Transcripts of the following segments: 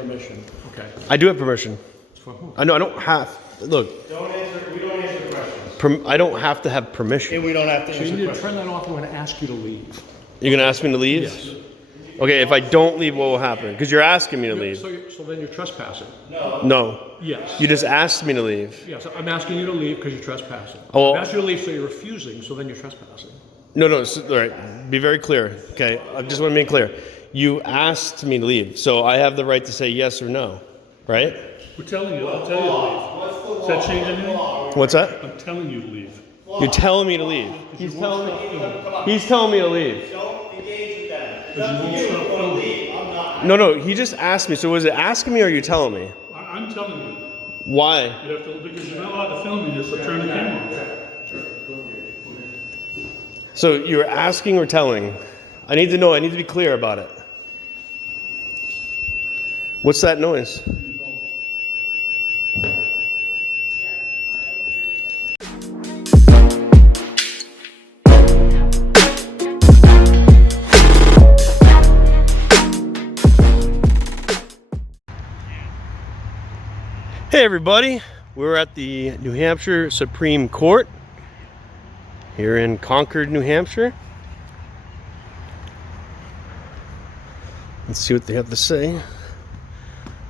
Permission. Okay. I do have permission. For who? I know I don't have. Look, We don't answer questions. I don't have to have permission. And we don't have to So you answer need to questions. turn that off. I'm going to ask you to leave. You're gonna ask me to leave? Yes. Okay. If I don't leave, what will happen? Because you're asking me to leave. So then you're trespassing. No. Yes. You just asked me to leave. Yes. I'm asking you to leave because you're trespassing. Oh, well- I'm asking you to leave, so you're refusing. So then you're trespassing. No. All right. Be very clear. Okay. I just want to make clear. You asked me to leave, so I have the right to say yes or no, right? We're telling you. I'll tell you to leave. Does that change anything? What's that? I'm telling you to leave. You're telling me to leave. He's telling me to leave. Don't engage with them. It's up to you if you want to leave. I'm not. No. He just asked me. So was it asking me or are you telling me? I'm telling you. Why? You have to, because you're not allowed to film me. So turn the camera on. So you're asking or telling? I need to know. I need to be clear about it. What's that noise? Hey everybody, we're at the New Hampshire Supreme Court here in Concord, New Hampshire. Let's see what they have to say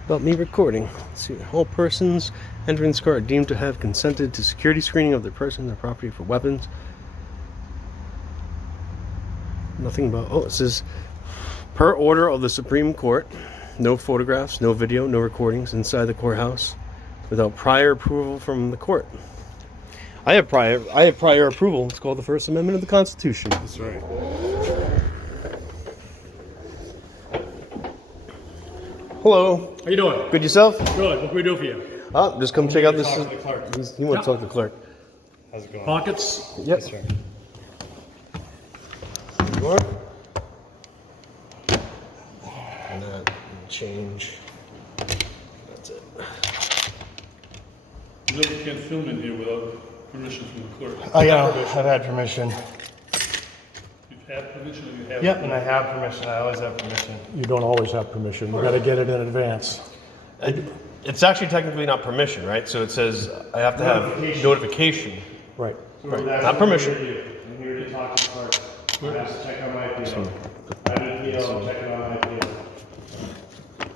about me recording. Let's see. All persons entering this court are deemed to have consented to security screening of their person and their property for weapons. Nothing about, it says, per order of the Supreme Court, no photographs, no video, no recordings inside the courthouse without prior approval from the court. I have prior approval. It's called the First Amendment of the Constitution. That's right. Hello. How you doing? Good yourself? Good. What can we do for you? Oh, just come check out this. Talk to the clerk. You want to talk to the clerk? How's it going? Pockets? Yep. Sir. You are? And that change. That's it. You can't film in here without permission from the clerk. Oh yeah, I've had permission. You've had permission or you have? Yep, and I have permission. I always have permission. You don't always have permission. You got to get it in advance. It's actually technically not permission, right? So it says I have to have notification. Right. Not permission. I'm here to talk to the clerk. I have to check on my appeal. I have an appeal. I'm checking on my appeal.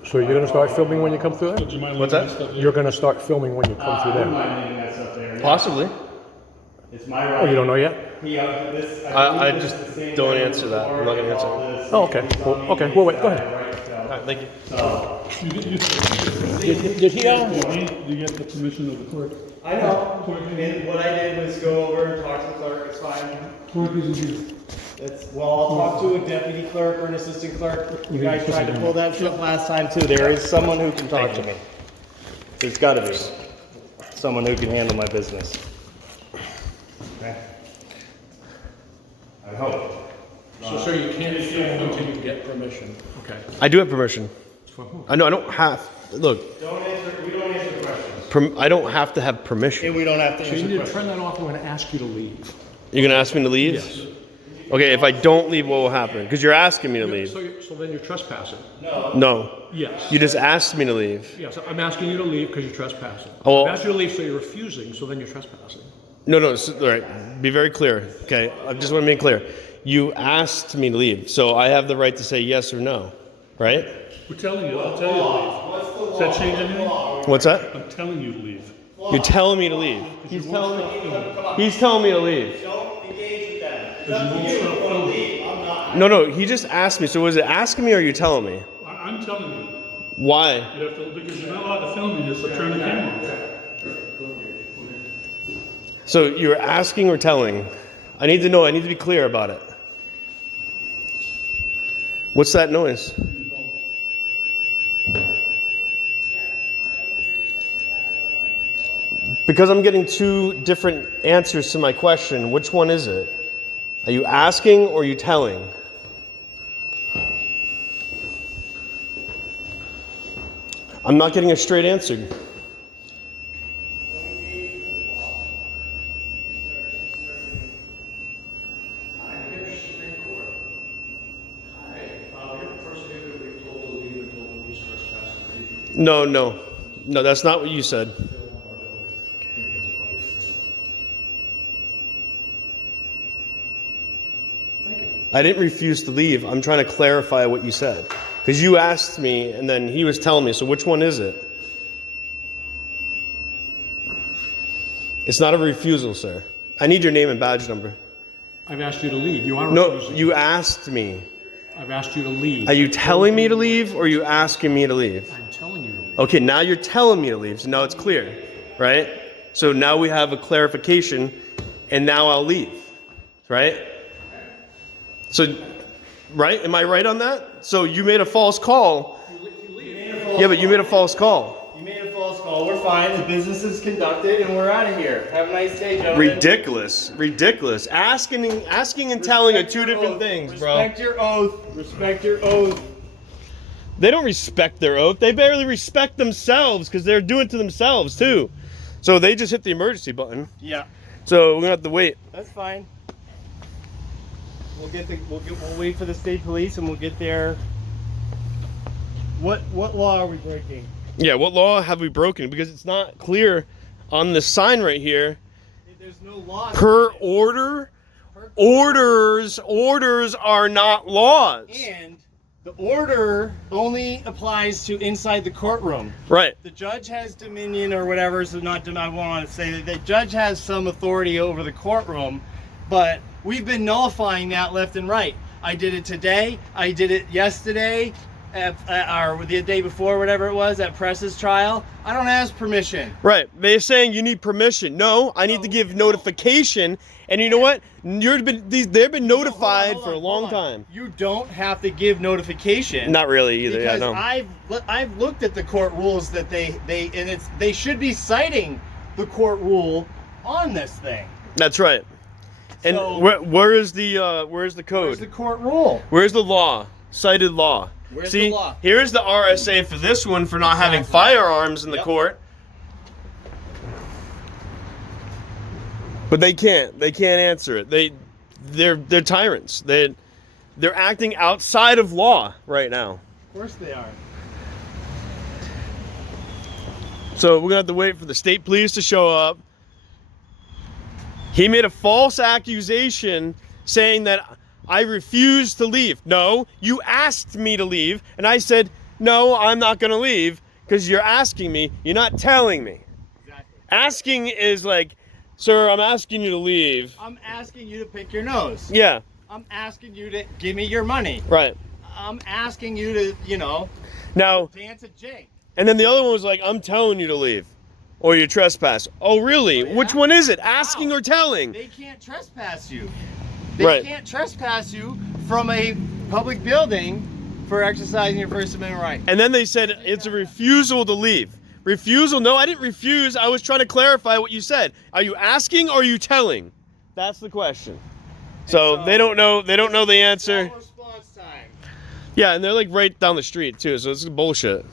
So you're going to start filming when you come through Do there? you mind What's leaving that? this stuff here? You're going to start filming when you come through I don't there. mind leaving that stuff there. Possibly. It's my right. Oh, you don't know yet? I just don't answer that. I'm not gonna answer. Oh, okay. Well, okay. Well, wait. Go ahead. All right, thank you. Did he? You get the permission of the clerk. I know. And what I did was go over and talk to the clerk. It's fine. Clerk isn't here. Well, I'll talk to a deputy clerk or an assistant clerk. You guys tried to pull that shit last time too. There is someone who can talk to me. There's got to be someone who can handle my business. Okay. I hope. So you can't film until you get permission. Okay. I do have permission. For who? I know I don't have. Look, We don't answer questions. I don't have to have permission. And we don't have to So you answer need to questions. turn that off. I'm going to ask you to leave. You're gonna ask me to leave? Yes. Okay. If I don't leave, what will happen? Because you're asking me to leave. So then you're trespassing. No. Yes. You just asked me to leave. Yes. I'm asking you to leave because you're trespassing. Oh, well- I'm asking you to leave, so you're refusing. So then you're trespassing. No. All right. Be very clear. Okay. I just want to make clear. You asked me to leave, so I have the right to say yes or no, right? We're telling you. I'll tell you to leave. Does that change anything? What's that? I'm telling you to leave. You're telling me to leave. He's telling me to leave. Don't engage with them. It's up to you if you want to leave. I'm not. No. He just asked me. So was it asking me or are you telling me? I'm telling you. Why? You have to, because you're not allowed to film me. So turn the camera on. So you're asking or telling? I need to know. I need to be clear about it. What's that noise? Because I'm getting two different answers to my question, which one is it? Are you asking or are you telling? I'm not getting a straight answer. No, no. No, that's not what you said. I didn't refuse to leave. I'm trying to clarify what you said. Because you asked me, and then he was telling me, so which one is it? It's not a refusal, sir. I need your name and badge number. I've asked you to leave. You are No, refusing. you asked me. I've asked you to leave. Are you telling me to leave, or are you asking me to leave? I'm telling you to leave. Okay, now you're telling me to leave, so now it's clear, right? So now we have a clarification, and now I'll leave, right? So, right? Am I right on that? So you made a false call. Yeah, but you made a false call. You made a false call. We're fine. The business is conducted, and we're out of here. Have a nice day, gentlemen. Ridiculous. Ridiculous. Asking and telling are two different things, bro. Respect your oath. Respect your oath. They don't respect their oath. They barely respect themselves because they're doing it to themselves, too. So they just hit the emergency button. Yeah. So we're going to have to wait. That's fine. We'll wait for the state police, and we'll get there. What law are we breaking? Yeah, what law have we broken? Because it's not clear on the sign right here. There's no law. Per order? Orders are not laws. And the order only applies to inside the courtroom. Right. The judge has dominion or whatever, so I want to say that the judge has some authority over the courtroom, but we've been nullifying that left and right. I did it today. I did it yesterday, or the day before, whatever it was, at Press's trial. I don't ask permission. Right. They're saying you need permission. No, I need to give notification. And you know what? They've been notified for a long time. You don't have to give notification. Not really either. Because yeah, no. I've looked at the court rules that they should be citing the court rule on this thing. That's right. And So- where is the code? Where's the court rule? Where's the law? Cited law. Where's See, the law? here's the RSA for this one for not having firearms in the Yep. court. But they can't answer it. They're tyrants. They're acting outside of law right now. Of course they are. So we're gonna have to wait for the state police to show up. He made a false accusation saying that I refused to leave. No, you asked me to leave, and I said, no, I'm not gonna leave because you're asking me, you're not telling me. Exactly. Asking is like, sir, I'm asking you to leave. I'm asking you to pick your nose. Yeah, I'm asking you to give me your money. right. I'm asking you to, Now, dance a jig. and then the other one was like, I'm telling you to leave. Or you trespass. Oh, really? Oh, yeah? Which one is it? Asking Wow. or telling? They can't trespass you. They Right. can't trespass you from a public building for exercising your First Amendment right. And then they said it's a refusal to leave. Refusal? No, I didn't refuse. I was trying to clarify what you said. Are you asking or are you telling? That's the question. So they don't know. They don't know the answer. No response time. Yeah, and they're like right down the street too. So it's bullshit.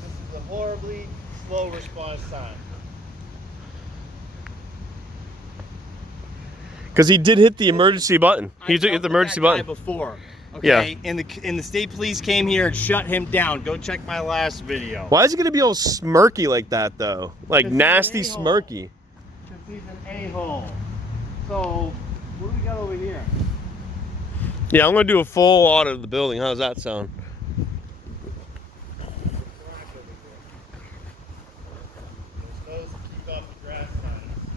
This is a horribly slow response time. Because he did hit the emergency button. He I did hit dealt the with emergency that guy button. before. Yeah. Okay, and the state police came here and shut him down. Go check my last video. Why is it gonna be all smirky like that though? Like 'Cause he's nasty an a-hole. smirky. Because he's an a-hole. So, what do we got over here? Yeah, I'm gonna do a full audit of the building. How does that sound? Those keep off the grass signs.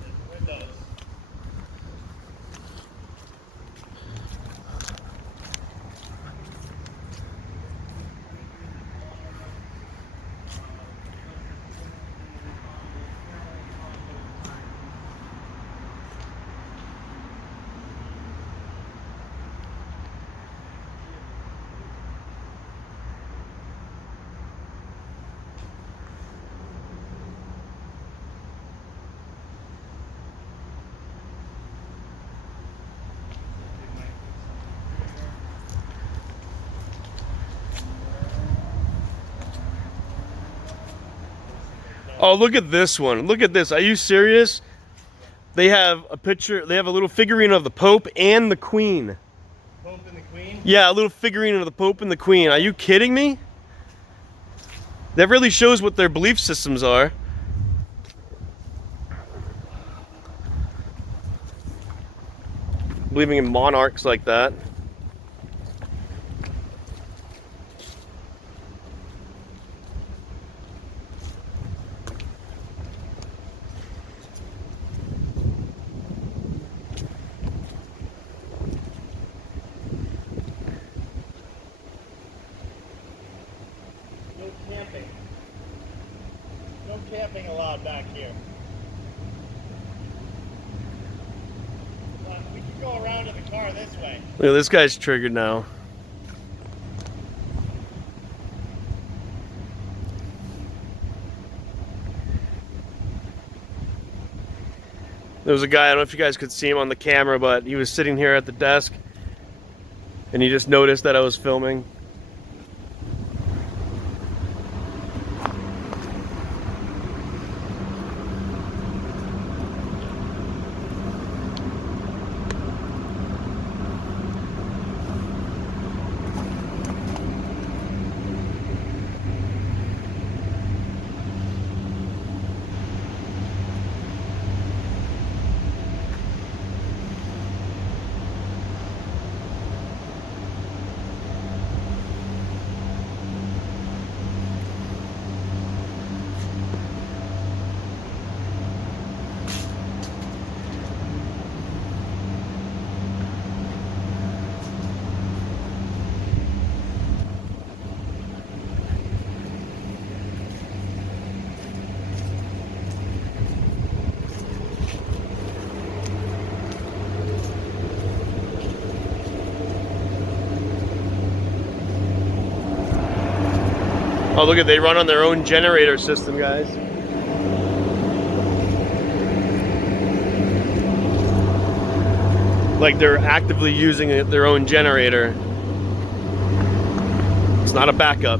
There's windows. Oh, look at this one. Look at this. Are you serious? They have a picture. They have a little figurine of the Pope and the Queen. Pope and the Queen? Yeah, a little figurine of the Pope and the Queen. Are you kidding me? That really shows what their belief systems are. Believing in monarchs like that. No camping. No camping allowed back here. We can go around to the car this way. Look, this guy's triggered now. There was a guy, I don't know if you guys could see him on the camera, but he was sitting here at the desk and he just noticed that I was filming. Oh, look at, they run on their own generator system, guys. Like they're actively using their own generator. It's not a backup.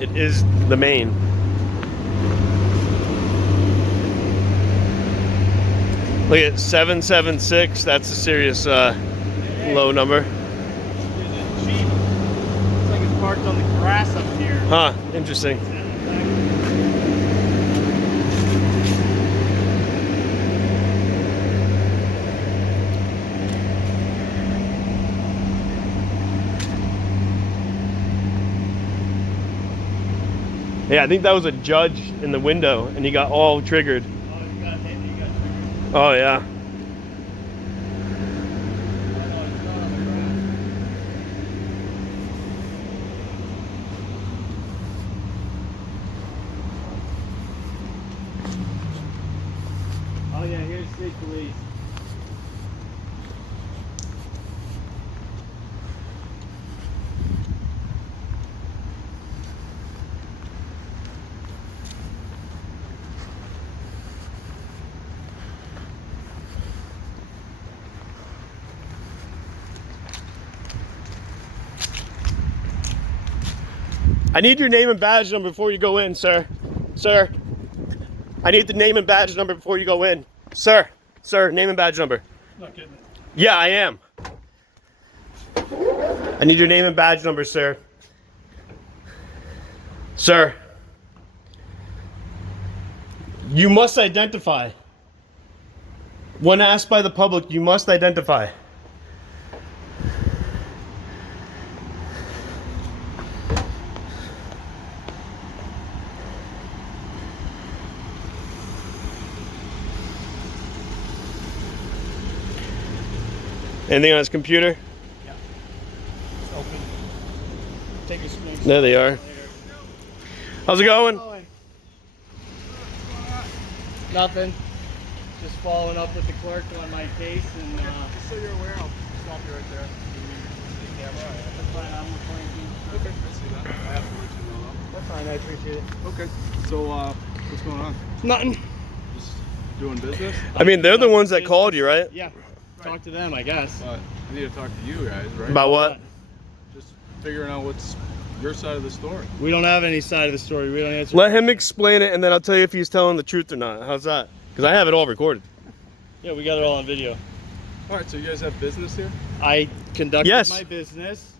It is the main. Look at 776. That's a serious low number. It's cheap. Looks like it's parked on the grass up here. Huh, interesting. Yeah, I think that was a judge in the window and he got all triggered. Oh, you got hit, you got triggered. Oh, yeah. Oh yeah, here's state police. I need your name and badge number before you go in, sir. Sir. I need the name and badge number before you go in. Sir. Sir, name and badge number. Not getting it. Yeah, I am. I need your name and badge number, sir. Sir. You must identify. When asked by the public, you must identify. Anything on his computer? Yeah. It's open. Take a screenshot. There they are. Later. How's it going? Nothing. Just following up with the clerk on my case and Just so you're aware, I'll stop you right there. The camera. that's fine, I'm recording you. Okay, I see that. I have to let you know though. That's fine, I appreciate it. Okay, so what's going on? Nothing. Just doing business? I mean, they're the ones that called you, right? Yeah. Talk to them, I guess. But I need to talk to you guys, right? About what? Just figuring out what's your side of the story. We don't have any side of the story. We don't answer. Let him explain it, and then I'll tell you if he's telling the truth or not. How's that? Because I have it all recorded. Yeah, we got it all on video. All right, so you guys have business here? I conducted Yes. my business.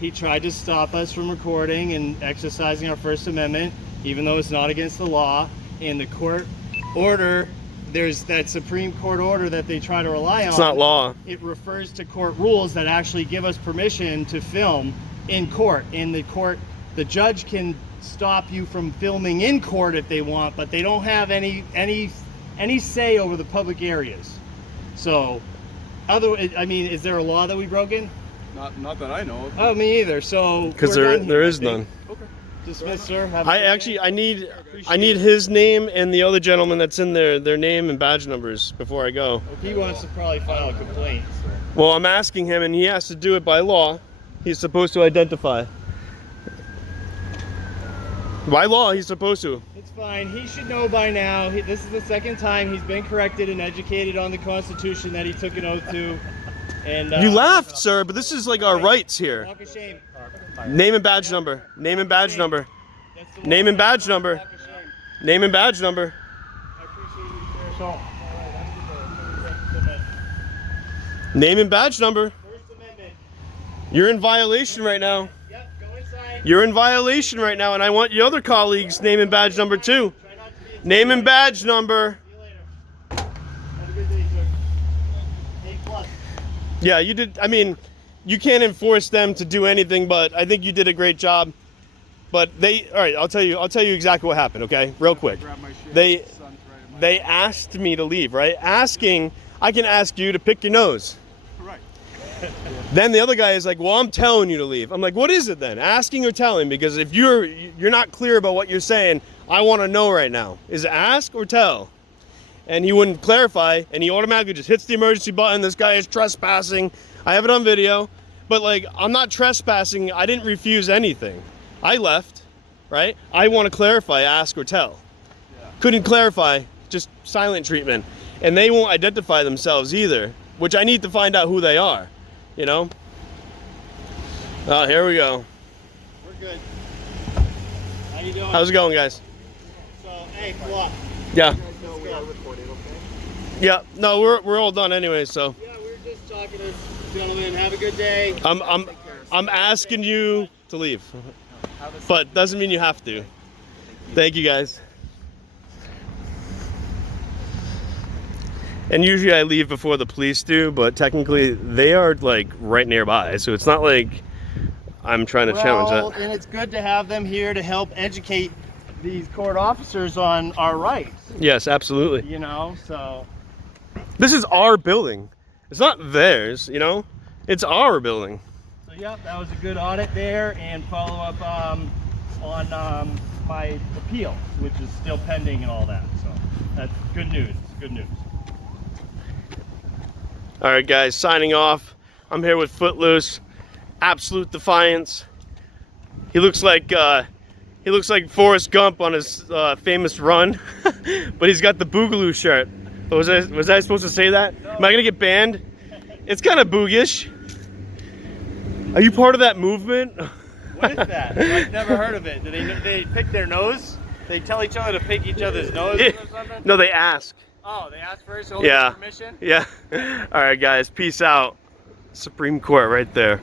He tried to stop us from recording and exercising our First Amendment, even though it's not against the law. And the court order, there's that Supreme Court order that they try to rely on. It's not law. It refers to court rules that actually give us permission to film in court. In the court, the judge can stop you from filming in court if they want, but they don't have any say over the public areas. So, I mean, is there a law that we've broken? Not that I know of. Oh, me either. So Because we're done there here, is I think. none. Dismiss, sir. Have a I good day. actually I need his name and the other gentleman that's in there, their name and badge numbers before I go. He wants to probably file a complaint. So. Well, I'm asking him, and he has to do it by law. He's supposed to identify. By law, he's supposed to. It's fine. He should know by now. This is the second time he's been corrected and educated on the Constitution that he took an oath to. And You laughed, sir, but this is like our rights here. Walk of shame. Name and badge number. Name and badge number. That's the Name and walk badge number. of shame. Name and badge number. I appreciate you, sir. First Amendment. Name and badge number. First Amendment. You're in violation right now. Yep, go inside. You're in violation right now, and I want your other colleagues' name and badge number too. Try not to be Name and badge number. See you later. Have a good day, sir. A+. Yeah, you did. I mean, you can't enforce them to do anything, but I think you did a great job. But all right, I'll tell you exactly what happened, okay? Real quick. Grab my shit. They Sun's right in my- they asked me to leave, right? I can ask you to pick your nose. Right. Then the other guy is like, well, I'm telling you to leave. I'm like, what is it then? Asking or telling? Because if you're not clear about what you're saying, I want to know right now. Is it ask or tell? And he wouldn't clarify, and he automatically just hits the emergency button. This guy is trespassing. I have it on video. But like, I'm not trespassing. I didn't refuse anything. I left, right? I want to clarify, ask or tell. Yeah. Couldn't clarify, just silent treatment. And they won't identify themselves either, which I need to find out who they are, you know? Oh, here we go. We're good. How you doing? How's it going, guys? So, hey, block. Yeah. No, we are recording, okay? Yeah, no, we're all done anyway, so. Yeah, we were just talking to this gentleman. Have a good day. I'm asking you to leave. But doesn't mean you have to. Thank you, guys. And usually I leave before the police do, but technically they are like right nearby, so it's not like I'm trying to challenge that. And it's good to have them here to help educate these court officers on our rights. Yes, absolutely. You know, so. This is our building. It's not theirs, you know? It's our building. So, yep, that was a good audit there and follow up on my appeal, which is still pending and all that. So that's good news. Good news. All right, guys, signing off. I'm here with Footloose, Absolute Defiance. He looks like Forrest Gump on his famous run, but he's got the Boogaloo shirt. Was I supposed to say that? No. Am I gonna get banned? It's kind of boogish. Are you part of that movement? What is that? I've never heard of it. Do they pick their nose? They tell each other to pick each other's nose or something? No, they ask. Oh, they ask first. Hold Yeah. permission. Yeah. All right, guys. Peace out. Supreme Court right there.